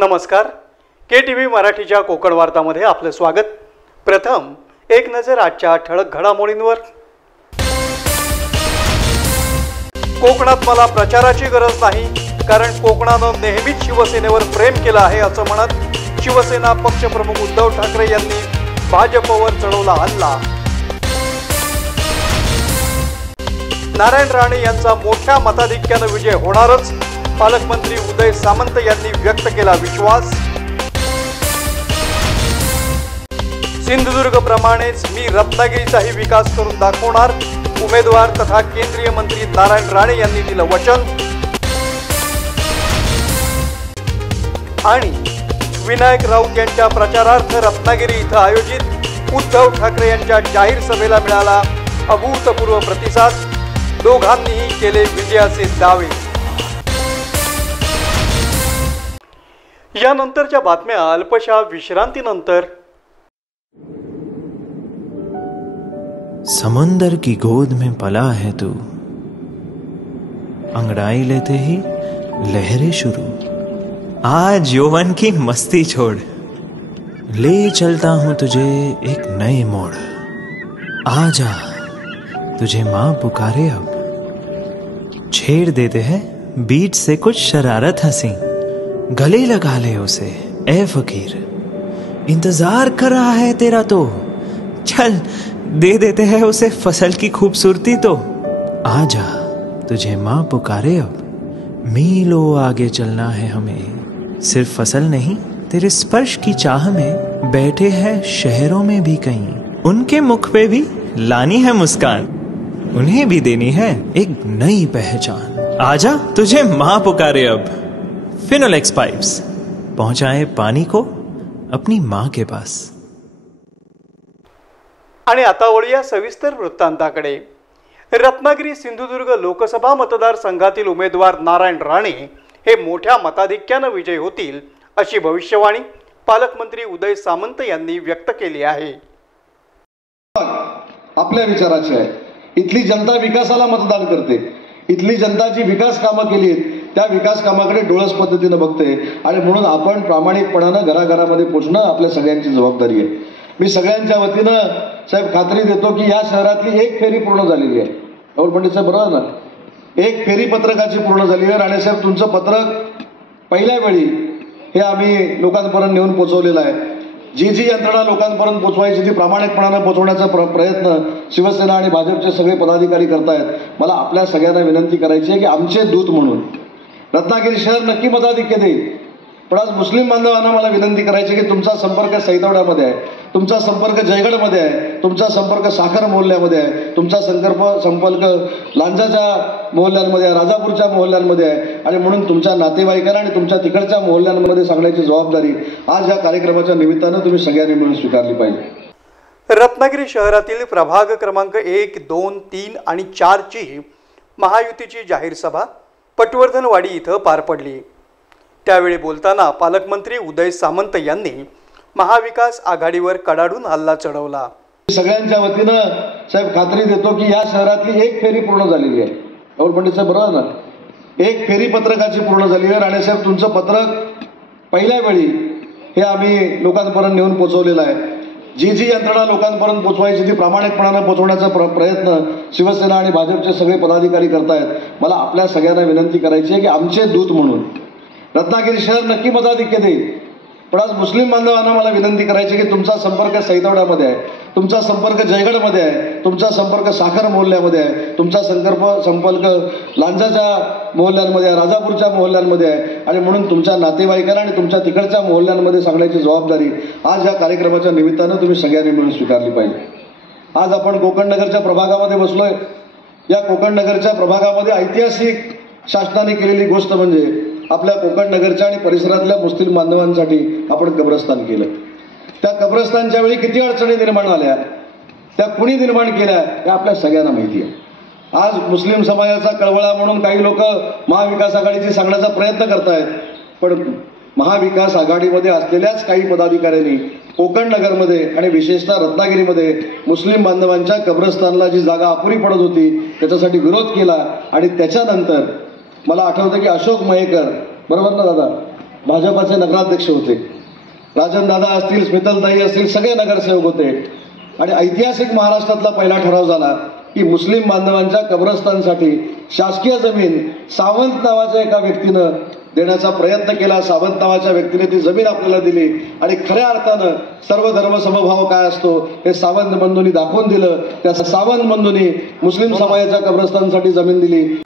नमस्कार. KTV मराठीच्या कोकण वार्तामध्ये आपले स्वागत. प्रथम एक नजर आजच्या ठळक घडामोडींवर. कोकणात मला प्रचाराची गरज नाही, कारण कोकणानं नेहमीच शिवसेनेवर प्रेम केलं आहे असं म्हणत शिवसेना पक्षप्रमुख उद्धव ठाकरे यांनी भाजपवर चढवला हल्ला. नारायण राणे यांचा मोठ्या मताधिक्यानं विजय होणारच, पालकमंत्री उदय सामंत यांनी व्यक्त केला विश्वास. सिंधुदुर्ग प्रमाणेच मी रत्नागिरीचाही विकास करून दाखवणार, उमेदवार तथा केंद्रीय मंत्री नारायण राणे यांनी दिलं वचन. आणि विनायक राऊत यांच्या प्रचारार्थ रत्नागिरी इथं आयोजित उद्धव ठाकरे यांच्या जाहीर सभेला मिळाला अभूतपूर्व प्रतिसाद. दोघांनीही केले विजयाचे दावे. यानंतरच्या बातम्या अल्पशा विश्रांतीनंतर. समंदर की गोद में पला है तू, अंगड़ाई लेते ही लहरें शुरू. आज यौवन की मस्ती छोड़, ले चलता हूं तुझे एक नए मोड़. आजा तुझे मां पुकारे अब, छेड़ देते हैं बीच से कुछ शरारत हंसी. गले लगा ले उसे ए फकीर, इंतजार कर रहा है तेरा तो. चल दे देते हैं उसे फसल की खूबसूरती तो. आजा तुझे मां पुकारे अब, मीलों आगे चलना है हमें. सिर्फ फसल नहीं, तेरे स्पर्श की चाह में बैठे हैं शहरों में भी कहीं. उनके मुख पे भी लानी है मुस्कान, उन्हें भी देनी है एक नई पहचान. आजा तुझे मां पुकारे अब. फिनोलेक्स पाइप्स पहुंचाए पानी को अपनी मां के पास. आणि आता वळूया सविस्तर वृत्तांताकडे. रत्नागिरी सिंधुदुर्ग लोकसभा मतदारसंघातील उमेदवार नारायण राणे हे मोठ्या मताधिक्यानं विजयी होतील अशी भविष्यवाणी पालकमंत्री उदय सामंत यांनी व्यक्त केली आहे. आपल्या विचाराचे आहे. इथली जनता विकासाला मतदान करते. इथली जनता जी विकास कामं केली आहेत त्या विकास कामाकडे डोळस पद्धतीनं बघते आणि म्हणून आपण प्रामाणिकपणानं घराघरामध्ये पोचणं आपल्या सगळ्यांची जबाबदारी आहे. मी सगळ्यांच्या वतीनं साहेब खात्री देतो की या शहरातली एक फेरी पूर्ण झालेली आहे. राहुल पंडित साहेब बरोबर ना, एक फेरी पत्रकाची पूर्ण झाली आहे. राणे साहेब तुमचं पत्रक पहिल्या वेळी हे आम्ही लोकांपर्यंत नेऊन पोचवलेलं आहे. जी जी यंत्रणा लोकांपर्यंत पोचवायची ती प्रामाणिकपणानं पोचवण्याचा प्रयत्न शिवसेना आणि भाजपचे सगळे पदाधिकारी करतायत. मला आपल्या सगळ्यांना विनंती करायची आहे की आमचे दूत म्हणून रत्नागिरी शहर नक्की मताधिक्य देईल, पण आज मुस्लिम बांधवांना मला विनंती करायची की तुमचा संपर्क सैतवड्यामध्ये आहे, तुमचा संपर्क जयगडमध्ये आहे, तुमचा संपर्क साखर मोहल्ल्यामध्ये आहे, तुमचा संपर्क लांजाच्या मोहल्ल्यांमध्ये आहे, राजापूरच्या मोहल्ल्यांमध्ये आहे. आणि म्हणून तुमच्या नातेवाईकांना आणि तुमच्या तिकडच्या मोहल्ल्यांमध्ये सांगण्याची जबाबदारी आज या कार्यक्रमाच्या निमित्तानं तुम्ही सगळ्यांनी मिळून स्वीकारली पाहिजे. रत्नागिरी शहरातील प्रभाग क्रमांक 1, 2, 3 आणि 4 ची महायुतीची जाहीर सभा पटवर्धनवाडी इथं पार पडली. त्यावेळी बोलताना पालकमंत्री उदय सामंत यांनी महाविकास आघाडीवर कडाडून हल्ला चढवला. सगळ्यांच्या वतीनं साहेब खात्री देतो की या शहरातली एक फेरी पूर्ण झालेली आहे. राहुल पंडित साहेब बरोबर ना, एक फेरी पत्रकाची पूर्ण झालेली आहे. राणे साहेब तुमचं पत्रक पहिल्या वेळी हे आम्ही लोकांपर्यंत नेऊन पोचवलेलं आहे. जी जी यंत्रणा लोकांपर्यंत पोचवायची ती प्रामाणिकपणानं पोचवण्याचा प्रयत्न शिवसेना आणि भाजपचे सगळे पदाधिकारी करतायत. मला आपल्या सगळ्यांना विनंती करायची आहे की आमचे दूत म्हणून रत्नागिरी शहर नक्की मताधिक्य देईल, पण आज मुस्लिम बांधवांना मला विनंती करायची की तुमचा संपर्क सैतवड्यामध्ये आहे, तुमचा संपर्क जयगडमध्ये आहे, तुमचा संपर्क साखर मोहल्ल्यामध्ये आहे, तुमचा संपर्क लांजाच्या मोहल्ल्यांमध्ये आहे, राजापूरच्या मोहल्ल्यांमध्ये आहे. आणि म्हणून तुमच्या नातेवाईकांना आणि तुमच्या तिकडच्या मोहल्ल्यांमध्ये सांगण्याची जबाबदारी आज या कार्यक्रमाच्या निमित्तानं तुम्ही सगळ्यांनी मिळून स्वीकारली पाहिजे. आज आपण कोकणनगरच्या प्रभागामध्ये बसलोय. या कोकणनगरच्या प्रभागामध्ये ऐतिहासिक शासनाने केलेली गोष्ट म्हणजे आपल्या कोकणनगरच्या आणि परिसरातल्या मुस्लिम बांधवांसाठी आपण कब्रस्तान केलं. त्या कब्रस्तानच्या वेळी किती अडचणी निर्माण झाल्या, त्या कुणी निर्माण केल्या हे आपल्या सगळ्यांना माहिती आहे. आज मुस्लिम समाजाचा कळवळा म्हणून काही लोक महाविकास आघाडीची सांगण्याचा प्रयत्न करतायत, पण महाविकास आघाडीमध्ये असलेल्याच काही पदाधिकाऱ्यांनी कोकणनगरमध्ये आणि विशेषतः रत्नागिरीमध्ये मुस्लिम बांधवांच्या कब्रस्तानला जी जागा अपुरी पडत होती त्याच्यासाठी विरोध केला. आणि त्याच्यानंतर मला आठवतं की अशोक मयेकर बरोबर ना दादा, भाजपाचे नगराध्यक्ष होते. राजन दादा असतील, स्मितलताई असतील, सगळे नगरसेवक होते. आणि ऐतिहासिक महाराष्ट्रातला पहिला ठराव झाला की मुस्लिम बांधवांच्या कब्रस्तानसाठी शासकीय जमीन सावंत नावाच्या एका व्यक्तीनं देण्याचा प्रयत्न केला. सावंत नावाच्या व्यक्तीने ती जमीन आपल्याला दिली आणि खऱ्या अर्थानं सर्व धर्म समभाव काय असतो हे सावंत बंधूंनी दाखवून दिलं. त्या सावंत बंधूंनी मुस्लिम समाजाच्या कब्रस्तानसाठी जमीन दिली.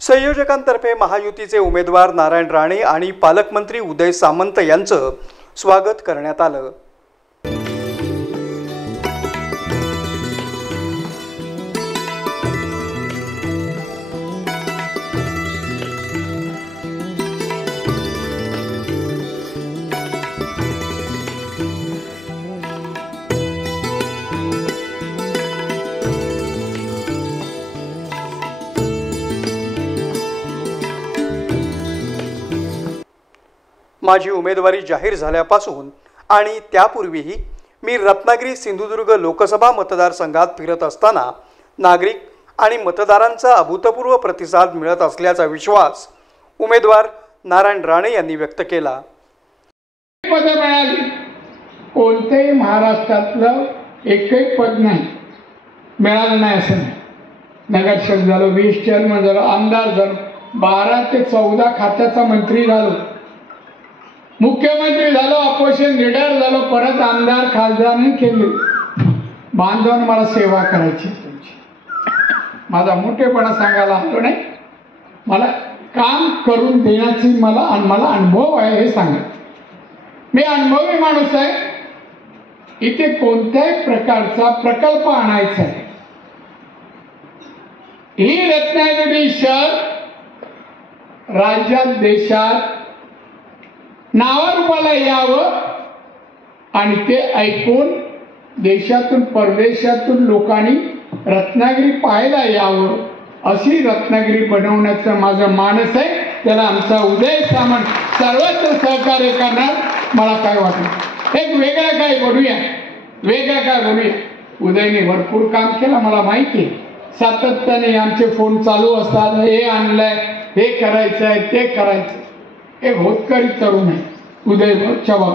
संयोजकांतर्फे महायुतीचे उमेदवार नारायण राणे आणि पालकमंत्री उदय सामंत यांचं स्वागत करण्यात आलं. माझी उमेदवारी जाहीर झाल्यापासून आणि त्यापूर्वीही मी रत्नागिरी सिंधुदुर्ग लोकसभा मतदारसंघात फिरत असताना नागरिक आणि मतदारांचा अभूतपूर्व प्रतिसाद मिळत असल्याचा विश्वास उमेदवार नारायण राणे यांनी व्यक्त केला. पद मिळाली, कोणतेही महाराष्ट्रातलं एकही पद नाही मिळालं नाही असं नाही. नगरसेवक झालो, 20 चेअरमन झालो, आमदार झालो, 12 ते 14 खात्याचा मंत्री झालो, मुख्यमंत्री झालो, अपोजिशन लीडर झालो, परत आमदार खासदार केले. बांधवांना मला सेवा करायची तुमची. माझा मोठेपणा सांगायला आलो नाही, मला काम करून देण्याची मला अनुभव आहे हे सांगत. मी अनुभवी माणूस आहे. इथे कोणत्याही प्रकारचा प्रकल्प आणायचा आहे. ही रत्नागिरी शहर राज्यात देशात नावारूपाला यावं आणि ते ऐकून देशातून परदेशातून लोकांनी रत्नागिरी पाहायला यावं अशी रत्नागिरी बनवण्याचं माझं मानस आहे. त्याला आमचा उदय सामंत सर्वत्र सहकार्य करणार. मला काय वाटलं एक वेगळं काय बोलूया. उदयने भरपूर काम केलं मला माहिती आहे. सातत्याने आमचे फोन चालू असतात, हे आणलंय, हे करायचं आहे, ते करायचं. एक होतकरी तरुण आहे उदय चव्हाण,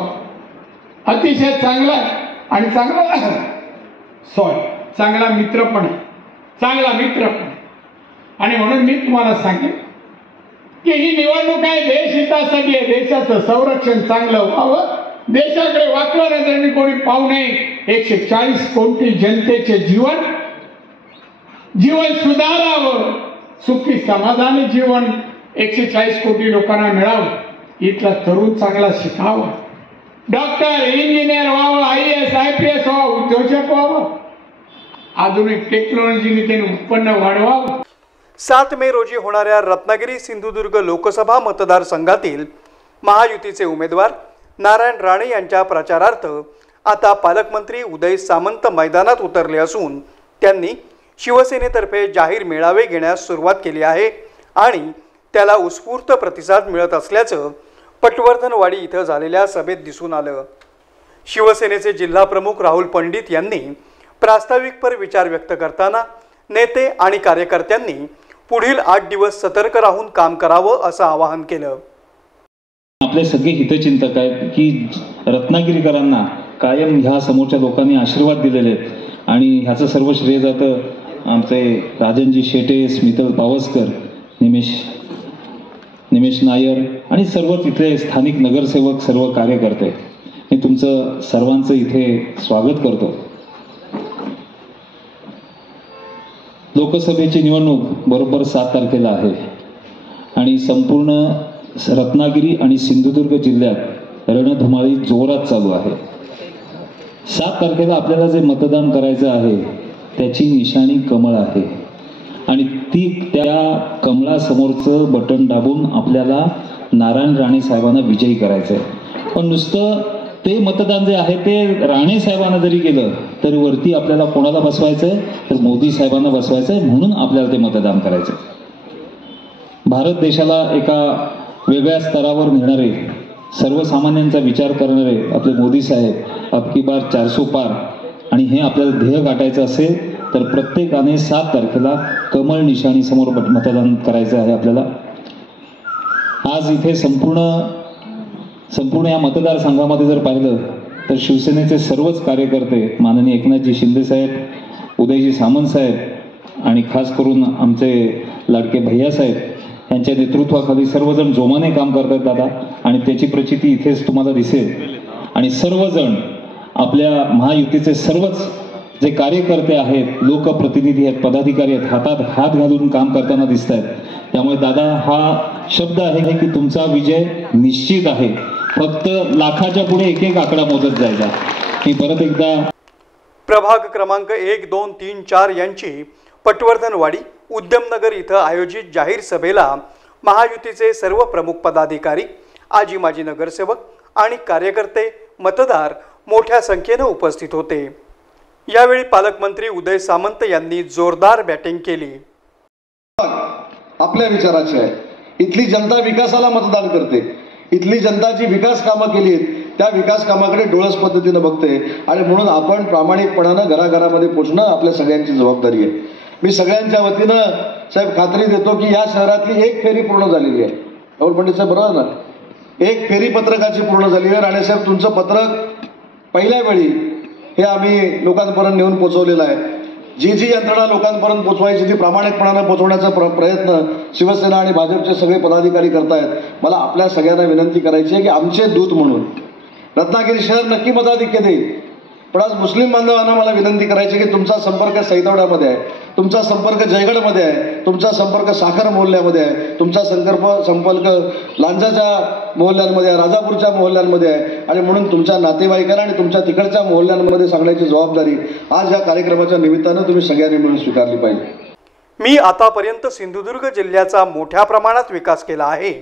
अतिशय चांगला आणि चांगला मित्र पण आहे. आणि म्हणून मी तुम्हाला सांगेन की ही निवडणूक आहे देश हितासाठी आहे. देशाचं संरक्षण चांगलं व्हावं, देशाकडे वाकल्या नजरेने कोणी पाहू नये. 140 कोटी जनतेचे जीवन सुधारावं, सुखी समाधानी जीवन 140 कोटी लोकांना मिळावं. इथला तरुण चांगला शिकावा, डॉक्टर, इंजिनियर व्हावं, IAS IPS व्हावं, उद्योजक व्हावं, आधुनिक टेक्नॉलॉजीने त्याने उत्पन्न वाढवावं. 7 मे रोजी होणाऱ्या रत्नागिरी सिंधुदुर्ग लोकसभा मतदारसंघातील महायुतीचे उमेदवार नारायण राणे यांच्या प्रचारार्थ आता पालकमंत्री उदय सामंत मैदानात उतरले असून त्यांनी शिवसेनेतर्फे जाहीर मेळावे घेण्यास सुरुवात केली आहे आणि त्याला उत्स्फूर्त प्रतिसाद मिळत असल्याचं पटवर्धनवाडी इथं झालेल्या सभेत दिसून आलं. शिवसेनेचे जिल्हा प्रमुख राहुल पंडित यांनी प्रास्ताविकपर विचार व्यक्त करताना नेते आणि कार्यकर्त्यांनी पुढील 8 दिवस सतर्क राहून काम करावं असं आवाहन केलं. आपले सगळे हितचिंतक आहेत की रत्नागिरीकरांना कायम ह्या समोरच्या लोकांनी आशीर्वाद दिलेले आहेत आणि ह्याचं सर्व श्रेय जातं आमचे राजनजी शेटे, स्मितल पावसकर, निमेश नायर आणि सर्व तिथले स्थानिक नगरसेवक, सर्व कार्यकर्ते. मी तुमचं सर्वांचं इथे स्वागत करतो. लोकसभेची निवडणूक बरोबर 7 तारखेला आहे आणि संपूर्ण रत्नागिरी आणि सिंधुदुर्ग जिल्ह्यात रणधुमाळी जोरात चालू आहे. 7 तारखेला आपल्याला जे मतदान करायचं आहे त्याची निशाणी कमळ आहे आणि त्या कमळासमोरचं बटन दाबून आपल्याला नारायण राणे साहेबांना विजयी करायचं आहे. पण नुसतं ते मतदान जे आहे ते राणे साहेबांना जरी गेलं तरी वरती आपल्याला कोणाला बसवायचं आहे तर मोदी साहेबांना बसवायचं आहे. म्हणून आपल्याला ते मतदान करायचं आहे. भारत देशाला एका वेगळ्या स्तरावर नेणारे, सर्वसामान्यांचा विचार करणारे आपले मोदी साहेब अबकी बार 400 पार, आणि हे आपल्याला ध्येय गाठायचं असेल तर प्रत्येकाने 7 तारखेला कमळ निशाणी समोर मतदान करायचं आहे आपल्याला. आज इथे संपूर्ण संपूर्ण या मतदारसंघामध्ये जर पाहिलं तर शिवसेनेचे सर्वच कार्यकर्ते, माननीय एकनाथजी शिंदे साहेब, उदयजी सामंत साहेब आणि खास करून आमचे लाडके भैयासाहेब यांच्या नेतृत्वाखाली सर्वजण जोमाने काम करतात दादा, आणि त्याची प्रचिती इथेच तुम्हाला दिसेल. आणि सर्वजण आपल्या महायुतीचे सर्वच जे कार्यकर्ते आहेत, लोकप्रतिनिधी आहेत, पदाधिकारी आहेत, हातात हात घालून काम करताना दिसत आहेत. त्यामुळे दादा, हा शब्द आहे की तुमचा विजय निश्चित आहे. फक्त लाखाच्या पुढे एक एक आकडा मोजत जायचा. मी परत एकदा प्रभाग क्रमांक 1, 2, 3, 4 यांची पटवर्धनवाडी उद्यमनगर इथं आयोजित जाहीर सभेला महायुतीचे सर्व प्रमुख पदाधिकारी, आजी माजी नगरसेवक आणि कार्यकर्ते, मतदार मोठ्या संख्येने उपस्थित होते. यावेळी पालकमंत्री उदय सामंत यांनी जोरदार बॅटिंग केली. आपल्या विचाराची आहे. इथली जनता विकासाला मतदान करते. इथली जनता जी विकास कामं केली त्या विकास कामाकडे डोळस पद्धतीनं बघते, आणि म्हणून आपण प्रामाणिकपणानं घराघरामध्ये पोचणं आपल्या सगळ्यांची जबाबदारी आहे. मी सगळ्यांच्या वतीनं साहेब खात्री देतो की या शहरातली एक फेरी पूर्ण झालेली आहे. राहुल पंडित साहेब बरोबर ना, एक फेरी पत्रकाची पूर्ण झाली आहे. राणेसाहेब, तुमचं पत्रक पहिल्या वेळी हे आम्ही लोकांपर्यंत नेऊन पोचवलेलं आहे. जी जी यंत्रणा लोकांपर्यंत पोचवायची ती प्रामाणिकपणानं पोचवण्याचा प्रयत्न शिवसेना आणि भाजपचे सगळे पदाधिकारी करतायत. मला आपल्या सगळ्यांना विनंती करायची आहे की आमचे दूत म्हणून रत्नागिरी शहर नक्की मताधिक्य देईल, पण आज मुस्लिम बांधवांना मला विनंती करायची की तुमचा संपर्क सैतवड्यामध्ये आहे, तुमचा संपर्क जयगडमध्ये आहे, तुमचा संपर्क साखर मोहल्ल्यामध्ये आहे, तुमचा संपर्क लांजाच्या मोहल्ल्यांमध्ये आहे, राजापूरच्या मोहल्ल्यांमध्ये आहे, आणि म्हणून तुमच्या नातेवाईकांना आणि तुमच्या तिकडच्या मोहल्ल्यांमध्ये सांगण्याची जबाबदारी आज या कार्यक्रमाच्या निमित्तानं तुम्ही सगळ्यांनी मिळून स्वीकारली पाहिजे. मी आतापर्यंत सिंधुदुर्ग जिल्ह्याचा मोठ्या प्रमाणात विकास केला आहे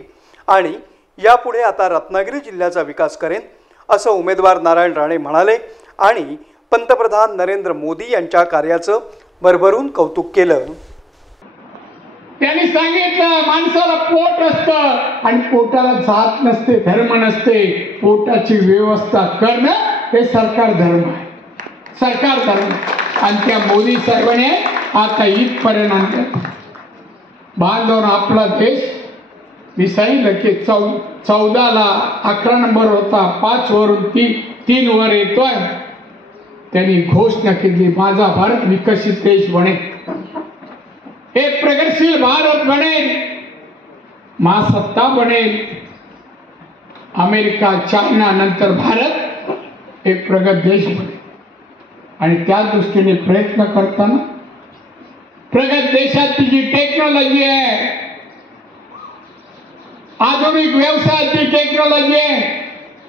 आणि यापुढे आता रत्नागिरी जिल्ह्याचा विकास करेन, असं उमेदवार नारायण राणे म्हणाले आणि पंतप्रधान नरेंद्र मोदी यांच्या कार्याचं भरभरून कौतुक केलं. त्यांनी सांगितलं, माणसाला पोट असतं आणि पोटाला जात नसते, धर्म नसते. पोटाची व्यवस्था करणं हे सरकार धर्म आहे, सरकार धर्म. आणि त्या मोदी साहेबांनी आता इथपर्यंत बांधून आपला देश, मी सांगितलं की 14ला 11 नंबर होता, 5 वरून 3 वर येतोय. त्यांनी घोषणा केली, माझा भारत विकसित देश बनेल, एक प्रगतशील भारत बनेल, महासत्ता बनेल. अमेरिका, चायना नंतर भारत एक प्रगत देश बनेल. आणि त्या दृष्टीने प्रयत्न करताना प्रगत देशाची जी टेक्नॉलॉजी आहे, आधुनिक व्यवसायाची टेक्नॉलॉजी आहे,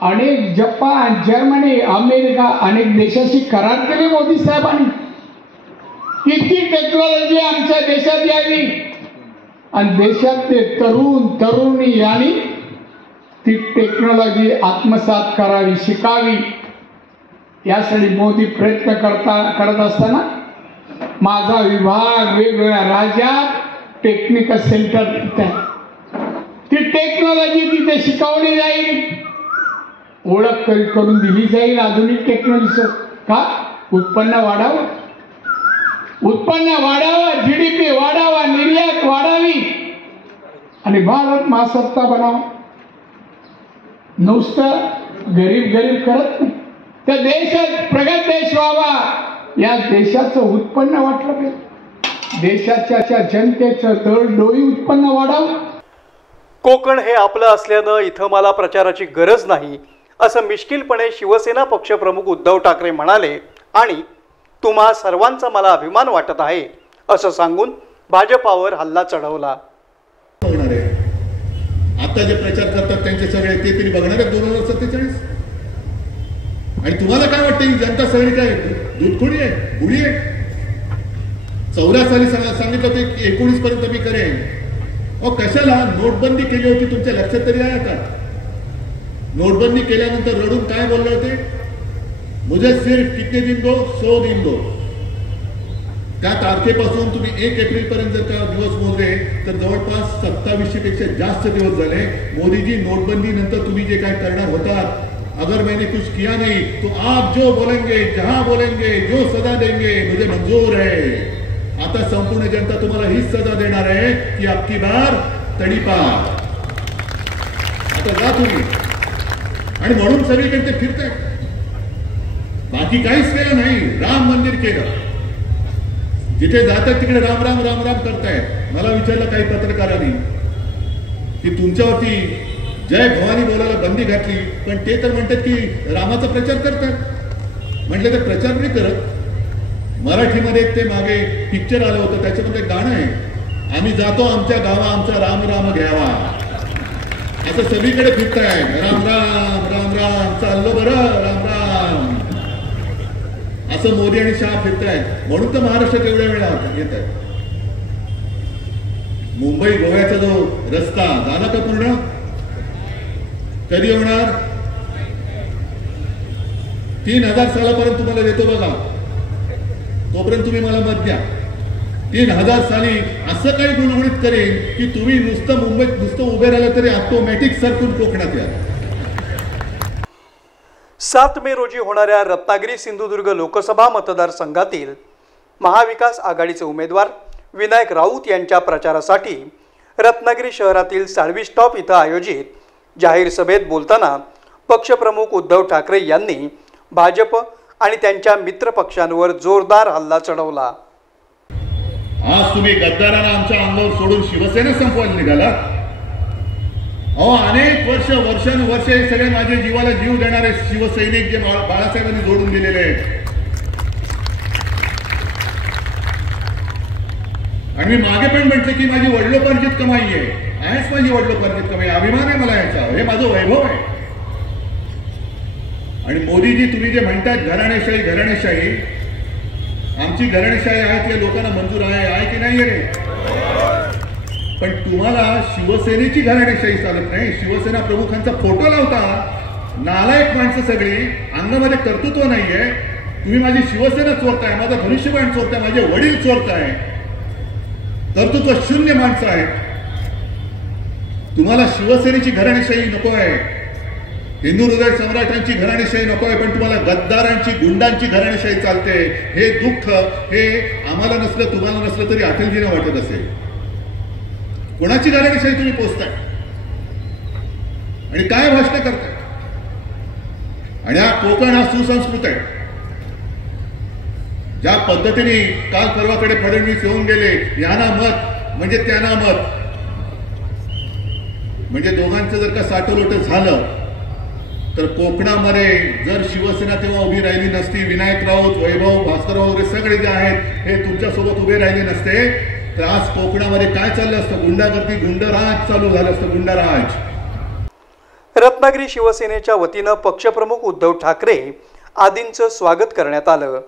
अनेक जपान, जर्मनी, अमेरिका अनेक देशाशी करार केले मोदी साहेबांनी. किती टेक्नॉलॉजी आमच्या देशात यावी आणि देशातले तरुणी यांनी ती टेक्नॉलॉजी आत्मसात करावी, शिकावी. यासाठी मोदी प्रयत्न करत असताना माझा विभाग वेगवेगळ्या राज्यात टेक्निकल सेंटर तिथे आहे. ती टेक्नॉलॉजी तिथे शिकवली जाईल, ओळख करून दिली जाईल आधुनिक टेक्नॉलॉजीचं. का? उत्पन्न वाढावं, GDP वाढावा, निर्यात वाढावी आणि भारत महासत्ता बनावा. नुसतं गरीब करत नाही, त्या देशात प्रगत देश व्हावा, या देशाचं उत्पन्न वाढलं पाहिजे, देशाच्या जनतेचं दरडोई उत्पन्न वाढावं. कोकण हे आपलं असल्यानं इथं मला प्रचाराची गरज नाही, असं मिश्किलपणे शिवसेना पक्षप्रमुख उद्धव ठाकरे म्हणाले आणि तुम्हा सर्वांचा मला अभिमान वाटत आहे असं सांगून भाजपावर हल्ला चढवला. आता जे प्रचार करतात त्यांचे सगळे ते तरी बघणार आहे 2047. आणि तुम्हाला काय वाटतं ही जनता सगळी काय दूधखोडी आहे, बुडी आहे? 14 साली सांगितलं होतं की 19 पर्यंत मी करेन. कशाला नोटबंदी केली होती तुमच्या लक्षात तरी आहे का? नोटबंदी केल्यानंतर रडून काय बोलले होते? मुझे सिर्फ कितने दिन दो, 100 दिन दो. त्या तारखेपासून तुम्ही 1 एप्रिल पर्यंत जर का दिवस मोजले तर जवळपास 2700 पेक्षा जास्त दिवस झाले. मोदीजी, नोटबंदी नंतर तुम्ही जे काय करणार होता, अगर मैंने कुछ किया नहीं तो आप जो बोलेंगे, जहां बोलेंगे, जो सजा देंगे मुझे मंजूर है. आता संपूर्ण जनता तुम्हाला हीच सजा देणार आहे की आपकी बार तडीपार. आता जा तुम्ही आणि म्हणून सगळीकडे ते फिरतायत. बाकी काहीच केलं नाही. राम मंदिर केलं. जिथे जातात तिकडे राम राम राम राम करतायत. मला विचारलं काही पत्रकारांनी की तुमच्यावरती जय भवानी बोलायला बंदी घातली, पण ते तर म्हणतात की रामाचा प्रचार करतात. म्हटलं तर प्रचार नाही करत. मराठीमध्ये ते मागे पिक्चर आलं होतं, त्याच्यामध्ये गाणं आहे, आम्ही जातो आमच्या गावा आमचा राम राम घ्यावा. असं सगळीकडे फिरताय. राम राम राम राम चाललो बरं राम राम असं मोदी आणि शहा फिरतायत. म्हणून तर महाराष्ट्रात एवढ्या वेळा येत आहेत. मुंबई गोव्याचा जो रस्ता झाला का पूर्ण? कधी होणार? 3000 सालापर्यंत तुम्हाला देतो बघा, तोपर्यंत तुम्ही मला मत द्या. 3000 साली असं काही गुळगुळीत करेन की तुम्ही नुसतं मुंबईत नुसतं उभे राहिलं तरी ऑटोमॅटिक सरकून कोकणात या. 7 मे रोजी होणाऱ्या रत्नागिरी सिंधुदुर्ग लोकसभा मतदारसंघातील महाविकास आघाडीचे उमेदवार विनायक राऊत यांच्या प्रचारासाठी रत्नागिरी शहरातील साळवी स्टॉप इथं आयोजित जाहीर सभेत बोलताना पक्षप्रमुख उद्धव ठाकरे यांनी भाजप आणि त्यांच्या मित्र पक्षांवर जोरदार हल्ला चढवला. आज तुम्ही गद्दारांना आमच्या अंगावर सोडून शिवसेना संपवायला निघाला. अहो, अनेक वर्षानुवर्ष हे सगळे माझे जीवाला जीव देणारे शिवसैनिक जे बाळासाहेबांनी जोडून दिलेले आहेत. आणि मी मागे पण म्हटलं की माझी वडिलोपार्जित कमाई आहेच, माझी वडिलोपार्जित कमाई, अभिमान आहे मला याचा, हे माझं वैभव आहे. आणि मोदीजी तुम्ही जे म्हणतात घराणेशाही, आमची घराणेशाही आहे ते लोकांना मंजूर आहे की नाही रे? पण तुम्हाला शिवसेनेची घराणेशाही चालत नाही. शिवसेना प्रमुखांचा फोटो लावता, नालायक माणसं सगळी, अंगामध्ये कर्तृत्व नाहीये. तुम्ही माझी शिवसेना चोरताय, माझा धनुष्यबाण चोरताय, माझे वडील चोरताय, कर्तृत्व शून्य माणसं आहेत. तुम्हाला शिवसेनेची घराणेशाही नको आहे, हिंदू हृदय सम्राटांची घराणेशाही नको आहे, पण तुम्हाला गद्दारांची गुंडांची घराणेशाही चालते. हे दुःख हे आम्हाला नसलं तुम्हाला नसलं तरी अटलजींना वाटत असेल. कोणाची घराणेशाही तुम्ही पोचताय आणि काय भाषण करताय? आणि हा कोकण हा सुसंस्कृत आहे. ज्या पद्धतीने काल परवाकडे फडणवीस येऊन गेले, यांना मत म्हणजे त्यांना मत, म्हणजे दोघांचं जर का साठोलोट झालं तर कोकणामध्ये जर शिवसेना तेव्हा उभी राहिली नसती, विनायक राऊत, वैभव, भास्करराव वगैरे सगळे जे आहेत हे तुमच्यासोबत उभे राहिले नसते, तर आज कोकणामध्ये काय चाललं असतं? गुंडागर्दी, गुंडराज चालू झालं असतं, गुंडराज. रत्नागिरी शिवसेनेच्या वतीनं पक्षप्रमुख उद्धव ठाकरे आदींचं स्वागत करण्यात आलं.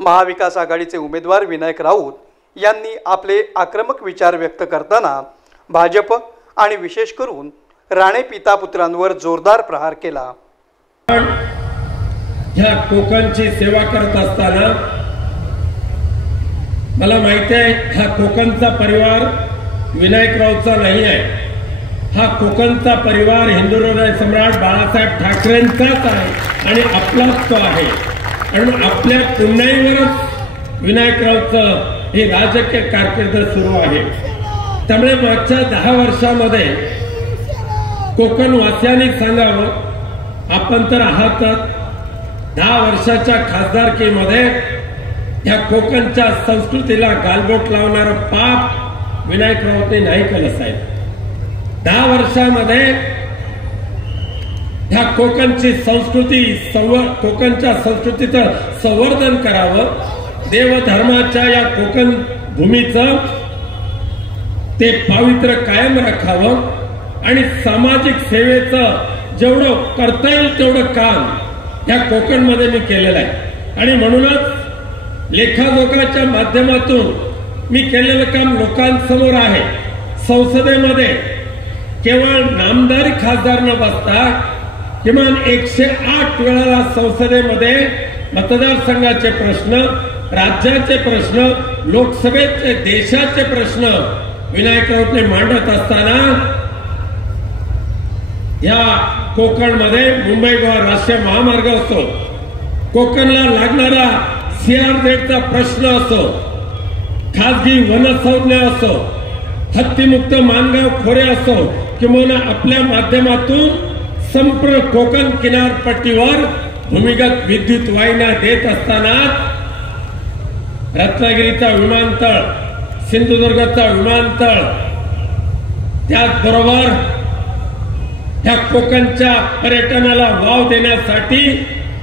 महाविकास आघाडीचे उमेदवार विनायक राऊत यांनी आपले आक्रमक विचार व्यक्त करताना भाजप आणि विशेष करून राणे पिता पुत्रांवर जोरदार प्रहार केला. ह्या कोकणची सेवा करत असताना मला माहिती आहे हा कोकणचा परिवार विनायक राऊतचा नाही आहे. हा कोकणचा परिवार हिंदू हृदय सम्राट बाळासाहेब ठाकरेंचाच आहे आणि आपलाच तो आहे. आणि आपल्या पुण्याईवरच विनायक राऊतचं ही राजकीय कारकीर्द सुरू आहे. त्यामुळे मागच्या 10 वर्षामध्ये कोकण वासियांनी सांगावं, आपण तर आहातच. 10 वर्षाच्या खासदारकीमध्ये या कोकणच्या संस्कृतीला गालबोट लावणारं पाप विनायक राऊतने नाही केलं साहेब. 10 वर्षामध्ये ह्या कोकणची संस्कृती कोकणच्या संस्कृतीचं संवर्धन करावं, देवधर्माच्या या कोकण भूमीचं ते पावित्र्य कायम राखावं आणि सामाजिक सेवेचं जेवढं करता येईल तेवढं काम या कोकणमध्ये मी केलेलं आहे. आणि म्हणूनच लेखाजोखाच्या माध्यमातून मी केलेलं काम लोकांसमोर आहे. संसदेमध्ये केवळ नामदारी खासदार न बसता किमान 108 वेळा संसदेमध्ये मतदारसंघाचे प्रश्न, राज्याचे प्रश्न, लोकसभेचे, देशाचे प्रश्न विनायक राऊतने मांडत असताना या कोकणमध्ये मुंबई गोवा राष्ट्रीय महामार्ग असतो, कोकणला लागणारा CRZ प्रश्न असो, खासगी वनसंज्ञा असो, हत्तीमुक्त मानगाव खोरे असो, किंवा आपल्या माध्यमातून संपूर्ण कोकण किनारपट्टीवर भूमिगत विद्युत वाहिन्या देत असताना रत्नागिरीचा विमानतळ, सिंधुदुर्गचा विमानतळ, त्याचबरोबर त्या कोकणच्या पर्यटनाला वाव देण्यासाठी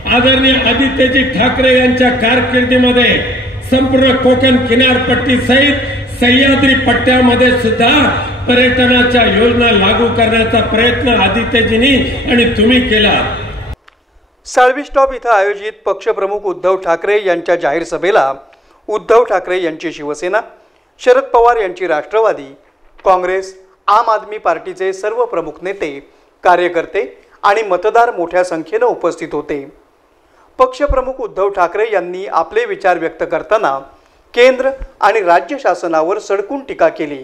आदरणीय आदित्यजी ठाकरे यांच्या कारकिर्दीमध्ये संपूर्ण कोकण किनारपट्टी सहित सह्याद्री पट्ट्यामध्ये सुद्धा पर्यटनाच्या योजना लागू करण्याचा प्रयत्न आदित्यजींनी आणि तुम्ही केला. साळवी स्टॉप इथं आयोजित पक्षप्रमुख उद्धव ठाकरे यांच्या जाहीर सभेला उद्धव ठाकरे यांची शिवसेना, शरद पवार यांची राष्ट्रवादी काँग्रेस, आम आदमी पार्टीचे सर्व प्रमुख नेते, कार्यकर्ते आणि मतदार मोठ्या संख्येने उपस्थित होते. पक्षप्रमुख उद्धव ठाकरे यांनी आपले विचार व्यक्त करताना केंद्र आणि राज्य शासनावर सडकून टीका केली.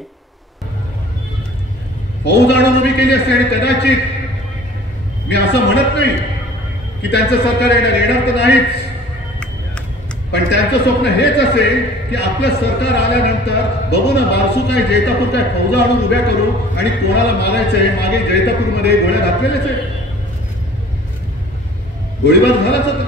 फौज आणून उभी केली असते आणि कदाचित मी असं म्हणत नाही की त्यांचं सरकार येणार तर नाहीच, पण त्यांचं स्वप्न हेच असेल की आपलं सरकार आल्यानंतर बघू ना बारसू काय जैतापूर काय फौजा आणून उभ्या करू आणि कोणाला मारायचंय. मागे जैतापूरमध्ये गोळ्या घातलेल्याच आहे, गोळीबार झालाच होता.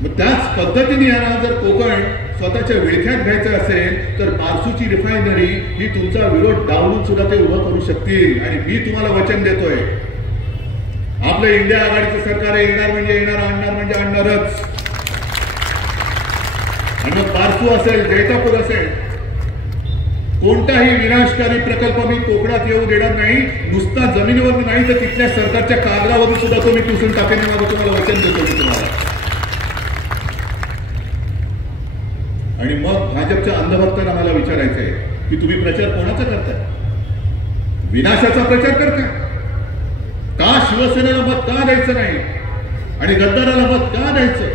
मग त्याच पद्धतीने यांना जर कोकण स्वतःच्या विळख्यात घ्यायचं असेल तर बारसूची रिफायनरी ही तुमचा विरोध डावलून सुद्धा ते उभं करू शकतील. आणि मी तुम्हाला वचन देतोय, आपलं इंडिया आघाडीचं सरकार येणार म्हणजे येणार, आणणार म्हणजे आणणारच. आणि मग बारसू असेल, जैतापूर असेल, कोणताही विनाशकारी प्रकल्प मी कोकणात येऊ देणार नाही. नुसता जमिनीवर नाही तर तिथल्या सरकारच्या कागदावरून सुद्धा तो मी पुसून टाकेन, माझं तुम्हाला वचन देतो तुम्हाला. आणि मग भाजपच्या अंधभक्तांना मला विचारायचं आहे की तुम्ही प्रचार कोणाचा करताय? विनाशाचा प्रचार करताय का? शिवसेनेला मत का द्यायचं नाही आणि गद्दाराला मत का द्यायचं?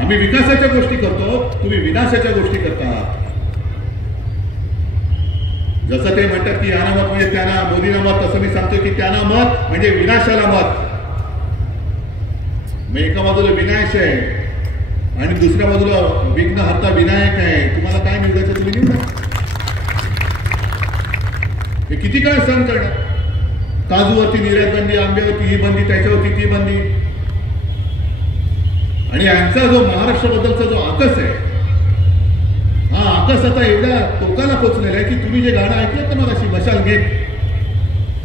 आम्ही विकासाच्या गोष्टी करतो, तुम्ही विनाशाच्या गोष्टी करता. जसं ते म्हणतात की याना मत म्हणजे त्यांना, मोदीला मत, तसं मी सांगतो की त्यांना मत म्हणजे विनाशाला मत. मग एका बाजूला विनाश आहे आणि दुसऱ्या बाजूला विघ्नहर्ता विनायक आहे. तुम्हाला काय निवडायचं तुम्ही निवडा. हे किती काय सहन करणार? काजूवरती निर्यात बंदी, आंब्यावरती ही बंदी, त्याच्यावरती ती बंदी. आणि यांचा जो महाराष्ट्राबद्दलचा जो आकस आहे, हा आकस आता एवढ्या टोकाला पोहोचलेला आहे की तुम्ही जे गाणं ऐकलं तर मगाशी मशाल घेत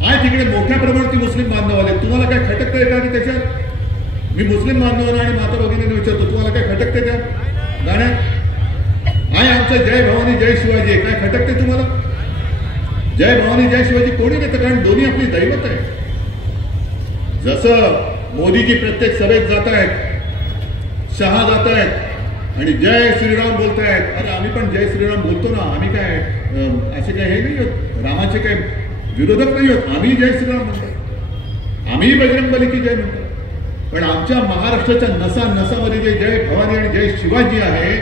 आहे, तिकडे मोठ्या प्रमाणात मुस्लिम बांधव आले. तुम्हाला काय खटकतंय का की त्याच्यात? मी मुस्लिम बांधवांना आणि माता भगिनींना विचारतो, तुम्हाला काय खटकते त्या गाण्यात? आहे आमचं जय भवानी जय शिवाजी, काय खटकते तुम्हाला? जय भवानी जय शिवाजी कोणी देतं? कारण दोन्ही आपली दैवत आहे. जसं मोदीजी प्रत्येक सभेत जात आहेत, शहा जात आहेत आणि जय श्रीराम बोलतायत. अरे आम्ही पण जय श्रीराम बोलतो ना, आम्ही काय असे काय हे नाही होत, रामाचे काय विरोधक नाही होत. आम्ही जय श्रीराम म्हणतो, आम्ही बजरंगबली की जय म्हणतो. पण आमच्या महाराष्ट्राच्या नसा नसामध्ये जे जय भवानी आणि जय शिवाजी आहे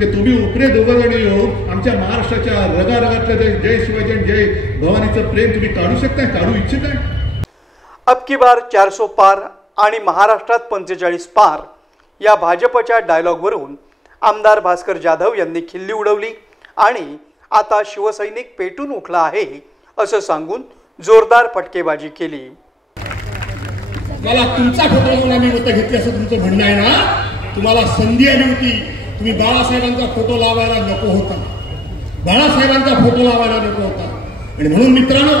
ते तुम्ही उपरे दोघं जण येऊन आमच्या महाराष्ट्राच्या रगारगातलं जय शिवाजी आणि जय भवानीचं प्रेम तुम्ही काढू शकताय, काढू इच्छिताय? अब की बार 400 पार आणि महाराष्ट्रात 45 पार या भाजपच्या डायलॉगवरून आमदार भास्कर जाधव यांनी खिल्ली उडवली आणि आता शिवसैनिक पेटून उठला आहे असं सांगून जोरदार फटकेबाजी केली. मला तुमचा फोटो लावून आम्ही मतं घेतली असं तुमचं म्हणणं आहे ना? तुम्हाला संधी आली होती, तुम्ही बाळासाहेबांचा फोटो लावायला नको होता, बाळासाहेबांचा फोटो लावायला नको होता. आणि म्हणून मित्रांनो,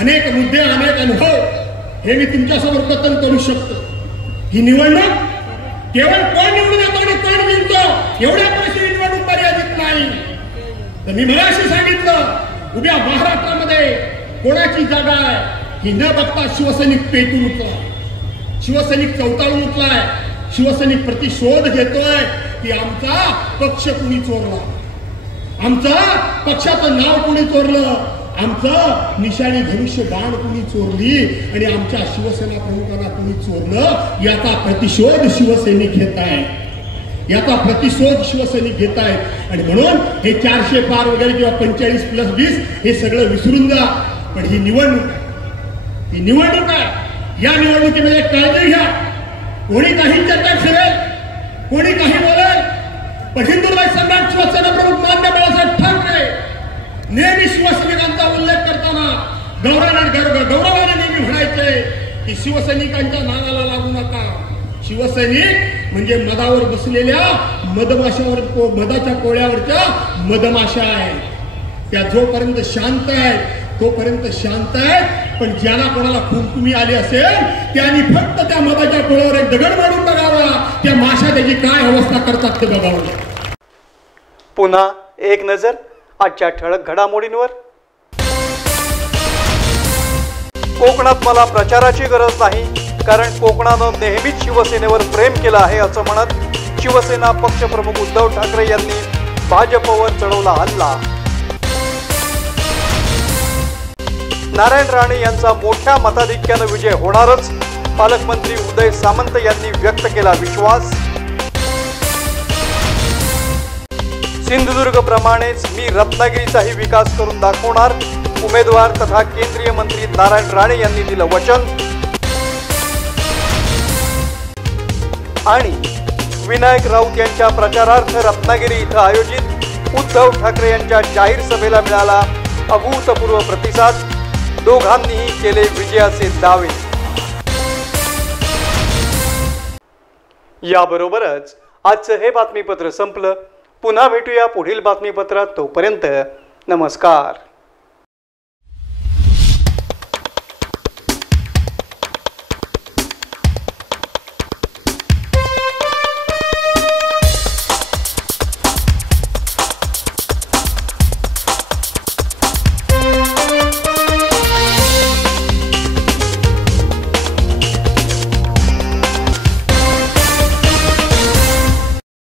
अनेक मुद्दे, अनेक अनुभव हे मी तुमच्यासमोर कथन करू शकतो. ही निवडणूक केवळ कोण निवडून येतो आणि कोण जिंकतो एवढ्या पैसे निवडणूक मर्यादित नाही. तर मी मगाशी सांगितलं, उद्या महाराष्ट्रामध्ये कोणाची जागा आहे ही न बघता शिवसैनिक पेटून उठला, शिवसैनिक चौताळून उठलाय, शिवसैनिक प्रतिशोध घेतोय की आमचा पक्ष कुणी चोरला, आमचं पक्षाचं नाव कुणी चोरलं, आमचं निशाणी धनुष्य बाण कुणी चोरली आणि आमच्या शिवसेना प्रमुखांना कुणी चोरलं. याचा प्रतिशोध शिवसैनिक घेत आहेत, याचा प्रतिशोध शिवसैनिक घेत आहेत. आणि म्हणून हे 400 पार वगैरे किंवा 45+20 हे सगळं विसरून जा. पण ही निवडणूक आहे. या निवडणुकीमध्ये काळजी घ्या. कोणी काही चर्चा करेल, कोणी काही बोलेल, पण हिंदुराय सम्राट शिवसेना प्रमुख मान्य बाळासाहेब ठाकरे नेहमी शिवसैनिकांचा उल्लेख करताना गौरवाने नेहमी म्हणायचे की शिवसैनिकांच्या नावाला लागू नका. शिवसैनिक म्हणजे मदावर बसलेल्या मदाच्या पोळ्यावरच्या मधमाशा आहेत. त्या जोपर्यंत शांत आहेत तोपर्यंत शांत आहेत, पण ज्याला कोणाला खुमखुमी आली असेल त्यांनी फक्त त्या मधाच्या पोळ्यावर एक दगड मारून बघावा, त्या माशा त्याची काय अवस्था करतात ते बघावं. पुन्हा एक नजर आजच्या ठळक घडामोडींवर. कोकणात मला प्रचाराची गरज नाही, कारण कोकणानं नेहमीच शिवसेनेवर प्रेम केलं आहे असं म्हणत शिवसेना पक्षप्रमुख उद्धव ठाकरे यांनी भाजपवर चढवला हल्ला. नारायण राणे यांचा मोठ्या मताधिक्यानं विजय होणारच, पालकमंत्री उदय सामंत यांनी व्यक्त केला विश्वास. सिंधुदुर्ग प्रमाणेच मी रत्नागिरीचाही विकास करून दाखवणार, उमेदवार तथा केंद्रीय मंत्री नारायण राणे यांनी दिलं वचन. आणि विनायक राऊत यांच्या प्रचारार्थ रत्नागिरी इथं आयोजित उद्धव ठाकरे यांच्या जाहीर सभेला मिळाला अभूतपूर्व प्रतिसाद. दोघांनीही केले विजयाचे दावे. याबरोबरच आजचं हे बातमीपत्र संपलं. पुन्हा भेटूया पुढील बातमीपत्रात. तोपर्यंत नमस्कार.